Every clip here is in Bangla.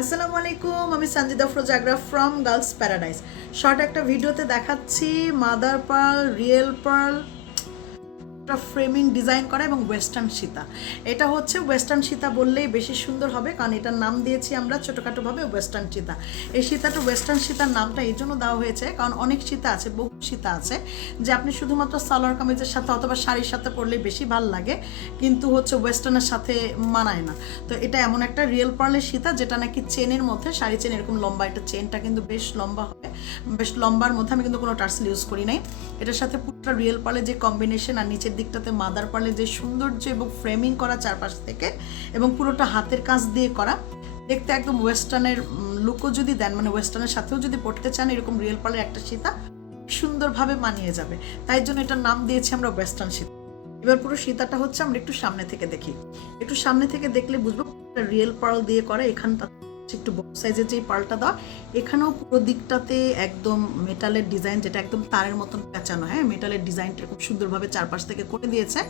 আসসালামু আলাইকুম, আমি সঞ্জিদা ফ্রোজাগ্রা ফ্রম গার্লস প্যারাডাইস শর্ট একটা ভিডিওতে দেখাচ্ছি মাদার পার্ল, রিয়েল পার্ল একটা ফ্রেমিং ডিজাইন করা এবং ওয়েস্টার্ন সীতা। এটা হচ্ছে ওয়েস্টার্ন সীতা বললেই বেশি সুন্দর হবে, কারণ এটার নাম দিয়েছি আমরা ছোটোখাটোভাবে ওয়েস্টার্ন সীতা। এই সীতাটা ওয়েস্টার্ন সীতার নামটা এই জন্য দেওয়া হয়েছে, কারণ অনেক সীতা আছে, বহু সীতা আছে, যে আপনি শুধুমাত্র সালোয়ার কামিজের সাথে অথবা শাড়ির সাথে পরলে বেশি ভালো লাগে, কিন্তু হচ্ছে ওয়েস্টার্নের সাথে মানায় না। তো এটা এমন একটা রিয়েল পার্লের সীতা, যেটা নাকি চেনের মধ্যে, শাড়ি চেন এরকম লম্বা, এটা চেনটা কিন্তু বেশ লম্বা হবে। বেশ লম্বার মধ্যে আমি কিন্তু কোনো টার্সেল ইউজ করি নাই। এটার সাথে পুরোটা রিয়েল পার্লের যে কম্বিনেশন আর নিচের দিকটাতে মাদার পার্লের যে সৌন্দর্য এবং ফ্রেমিং করা চারপাশ থেকে এবং পুরোটা হাতের কাজ দিয়ে করা, দেখতে একদম ওয়েস্টার্নের লুকও যদি দেন মানে ওয়েস্টার্নের সাথেও যদি পড়তে চান এরকম রিয়েল পার্লের একটা সীতা, সুন্দরভাবে মানিয়ে যাবে। তাই জন্য এটার নাম দিয়েছি আমরা ওয়েস্টার্ন সীতা। এবার পুরো সীতাটা হচ্ছে আমরা একটু সামনে থেকে দেখি। একটু সামনে থেকে দেখলে বুঝব রিয়েল পার্ল দিয়ে করা, এখানটা হচ্ছে একটু বড় সাইজের যে পার্লটা দেওয়া, এখানেও পুরো দিকটাতে একদম মেটালের ডিজাইন যেটা একদম তারের মতন পেঁচানো হ্যাঁ? মেটালের ডিজাইনটা খুব সুন্দরভাবে চারপাশ থেকে করে দিয়েছে।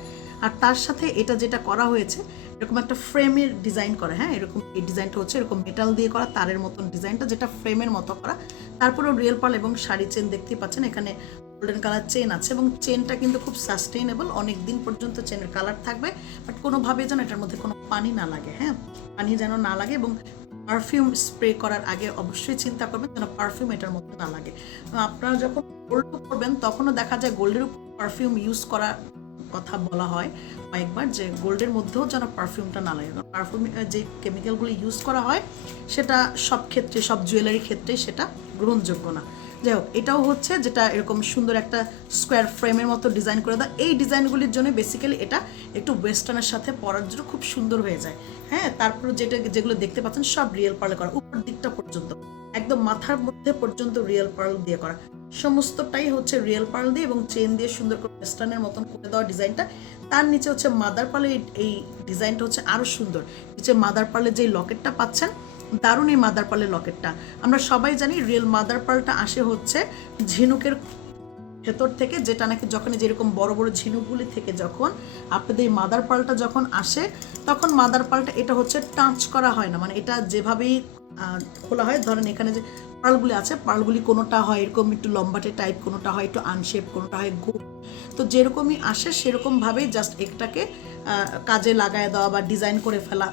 আর তার সাথে এটা যেটা করা হয়েছে, এরকম একটা ফ্রেমের ডিজাইন করা হ্যাঁ? এরকম এই ডিজাইনটা হচ্ছে এরকম মেটাল দিয়ে করা, তারের মতন ডিজাইনটা যেটা ফ্রেমের মতো করা। তারপরেও রিয়েল পাল এবং শাড়ি চেন দেখতেই পাচ্ছেন, এখানে গোল্ডেন কালার চেন আছে এবং চেনটা কিন্তু খুব সাস্টেইনেবল অনেক দিন পর্যন্ত চেনের কালার থাকবে বাট কোনোভাবে যেন এটার মধ্যে কোনো পানি না লাগে হ্যাঁ? পানি যেন না লাগে এবং পারফিউম স্প্রে করার আগে অবশ্যই চিন্তা করবেন যেন পারফিউম এটার মধ্যে না লাগে। আপনারা যখন গোল্ড করবেন, তখনও দেখা যায় গোল্ডের উপর পারফিউম ইউজ করার কথা বলা হয় কয়েকবার যে গোল্ডের মধ্যেও যেন পারফিউমটা না লাগে। কারণ পারফিউম যে কেমিক্যালগুলো ইউজ করা হয়, সেটা সব ক্ষেত্রে, সব জুয়েলারি ক্ষেত্রে সেটা গ্রহণযোগ্য না। যাই হোক, এটাও হচ্ছে যেটা এরকম সুন্দর একটা স্কোয়ার ফ্রেমের মতো ডিজাইন করে দেওয়া। এই ডিজাইনগুলির জন্য বেসিক্যালি এটা একটু ওয়েস্টার্নের সাথে পরার জন্য খুব সুন্দর হয়ে যায়। হ্যাঁ তারপর যেটা যেগুলো দেখতে পাচ্ছেন সব রিয়েল পার্লে করা, উপর দিকটা পর্যন্ত। একদম মাথার মধ্যে পর্যন্ত রিয়েল পার্ল দিয়ে করা। সমস্তটাই হচ্ছে রিয়েল পার্ল দিয়ে এবং চেন দিয়ে সুন্দর করে ওয়েস্টার্নের মতন করে দেওয়া ডিজাইনটা তার নিচে হচ্ছে মাদার পার্লের এই ডিজাইনটা হচ্ছে আরও সুন্দর। নিচে মাদার পার্লের যে লকেটটা পাচ্ছেন দারুণ এই মাদার পার্লের লকেটটা। আমরা সবাই জানি রিয়েল মাদার পার্লটা আসে হচ্ছে ঝিনুকের ভেতর থেকে, যেটা নাকি যখন যেরকম বড় বড় ঝিনুকগুলি থেকে যখন আপনাদের মাদার পালটা যখন আসে, তখন মাদার পালটা এটা হচ্ছে টাচ করা হয় না। মানে এটা যেভাবেই খোলা হয়, ধরেন এখানে যে পার্লগুলি আছে পার্লগুলি কোনোটা হয় এরকম একটু লম্বাটে টাইপ কোনোটা হয় একটু আনশেপ কোনোটা হয় গোল তো যেরকমই আসে, সেরকমভাবেই জাস্ট একটাকে কাজে লাগায় দেওয়া বা ডিজাইন করে ফেলা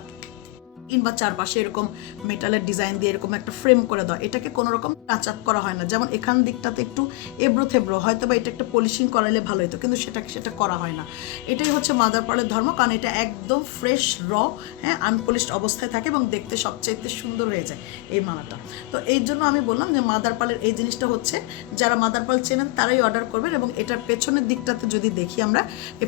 কিংবা চারপাশে এরকম মেটালের ডিজাইন দিয়ে এরকম একটা ফ্রেম করে দেওয়া এটাকে কোনো রকম টাচ আপ করা হয় না। যেমন এখান দিকটাতে একটু এবড়ো থেবড়ো হয়তো বা এটা একটা পলিশিং করাইলে ভালো হতো কিন্তু সেটা সেটা করা হয় না। এটাই হচ্ছে মাদার পার্লের ধর্ম, কারণ এটা একদম ফ্রেশ র হ্যাঁ আনপলিশড অবস্থায় থাকে এবং দেখতে সবচাইতে সুন্দর হয়ে যায় এই মালাটা। তো এই জন্য আমি বললাম যে মাদার পার্লের এই জিনিসটা হচ্ছে, যারা মাদার পাল চেনেন তারাই অর্ডার করবেন এবং এটার পেছনের দিকটাতে যদি দেখি আমরা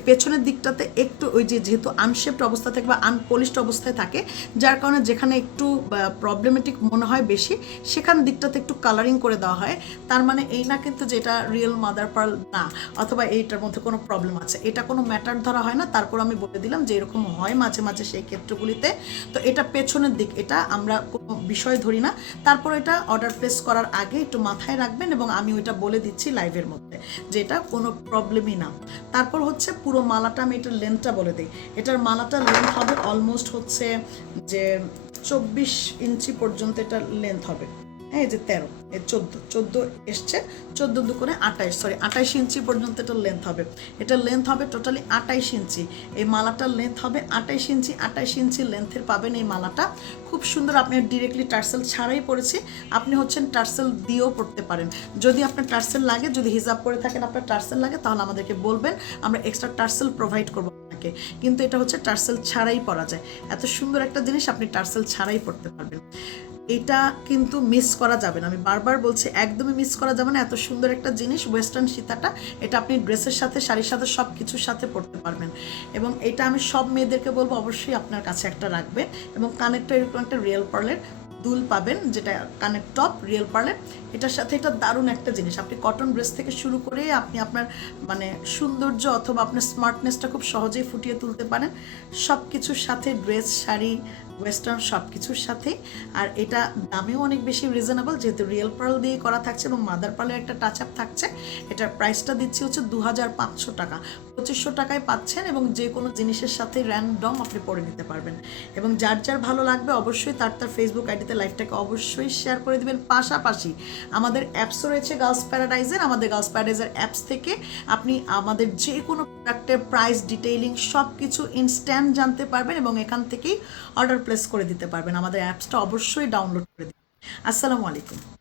পেছনের দিকটাতে একটু ওই যেহেতু আনশেপড অবস্থা থাকে বা আনপলিশড অবস্থায় থাকে, যার কারণে যেখানে একটু প্রবলেমেটিক মনে হয় বেশি, সেখান দিকটাতে একটু কালারিং করে দেওয়া হয়। তার মানে এই না কিন্তু যে এটা রিয়েল মাদার পার্ল না, অথবা এইটার মধ্যে কোনো প্রবলেম আছে। এটা কোনো ম্যাটার ধরা হয় না। তারপর আমি বলে দিলাম যে এরকম হয় মাঝে মাঝে সেই ক্ষেত্রগুলিতে। তো এটা পেছনের দিক, এটা আমরা কোনো বিষয় ধরি না। তারপর এটা অর্ডার প্লেস করার আগে একটু মাথায় রাখবেন এবং আমি ওইটা বলে দিচ্ছি লাইভের মধ্যে, যে এটা কোনো প্রবলেমই না। তারপর হচ্ছে পুরো মালাটা আমি এটার লেন্থটা বলে দিই। এটার মালাটা লেন্থ হবে অলমোস্ট হচ্ছে যে চব্বিশ ইঞ্চি পর্যন্ত এটা লেন্থ হবে। হ্যাঁ এই যে তেরো, এই চোদ্দ চোদ্দ এসছে, চোদ্দ দু করে আঠাইশ সরি আঠাইশ ইঞ্চি পর্যন্ত এটা লেন্থ হবে। এটা লেন্থ হবে টোটালি আঠাইশ ইঞ্চি। এই মালাটার লেন্থ হবে আঠাইশ ইঞ্চি আঠাইশ ইঞ্চি লেন্থের পাবেন এই মালাটা। খুব সুন্দর আপনি ডিরেক্টলি টার্সেল ছাড়াই পড়েছি। আপনি হচ্ছেন টার্সেল দিয়েও পড়তে পারেন। যদি আপনার টার্সেল লাগে, যদি হিসাব করে থাকেন, আপনার টার্সেল লাগে, তাহলে আমাদেরকে বলবেন, আমরা এক্সট্রা টার্সেল প্রোভাইড করব। আপনাকে কিন্তু এটা হচ্ছে টার্সেল ছাড়াই পরা যায়। এত সুন্দর একটা জিনিস আপনি টার্সেল ছাড়াই পড়তে পারবেন। এটা কিন্তু মিস করা যাবে না। আমি বারবার বলছি, একদমই মিস করা যাবে না। এত সুন্দর একটা জিনিস ওয়েস্টার্ন সীতাটা, এটা আপনি ড্রেসের সাথে, শাড়ির সাথে সব কিছুর সাথে পরতে পারবেন। এবং এটা আমি সব মেয়েদেরকে বলব, অবশ্যই আপনার কাছে একটা রাখবেন এবং কানেরটা এরকম একটা রিয়েল পার্লের দুল পাবেন, যেটা কানের টপ রিয়েল পার্লের এটার সাথে এটা দারুণ একটা জিনিস, আপনি কটন ড্রেস থেকে শুরু করে আপনি আপনার মানে সৌন্দর্য অথবা আপনার স্মার্টনেসটা খুব সহজেই ফুটিয়ে তুলতে পারেন। সব কিছুর সাথে ড্রেস শাড়ি ওয়েস্টার্ন সব কিছুর সাথে। আর এটা দামেও অনেক বেশি রিজনেবল যেহেতু রিয়েল পার্ল দিয়ে করা থাকছে এবং মাদার পার্লের একটা টাচ আপ থাকছে। এটার প্রাইসটা দিচ্ছি হচ্ছে দু হাজার পাঁচশো টাকা। পঁচিশশো টাকায় পাচ্ছেন এবং যে কোনো জিনিসের সাথে র্যান্ডম আপনি পরে নিতে পারবেন। এবং যার যার ভালো লাগবে অবশ্যই তার তার ফেসবুক আইডিতে লাইভটাকে অবশ্যই শেয়ার করে দিবেন। পাশাপাশি আমাদের অ্যাপসও রয়েছে গার্লস প্যারাডাইজের আমাদের গার্লস প্যারাডাইজের অ্যাপস থেকে আপনি আমাদের যে কোনো প্রোডাক্টের প্রাইস ডিটেইলিং সব কিছু ইনস্ট্যান্ট জানতে পারবেন এবং এখান থেকেই অর্ডার প্লেস করে দিতে পারবেন। আমাদের অ্যাপসটা অবশ্যই ডাউনলোড করে দিন। আসসালামু আলাইকুম।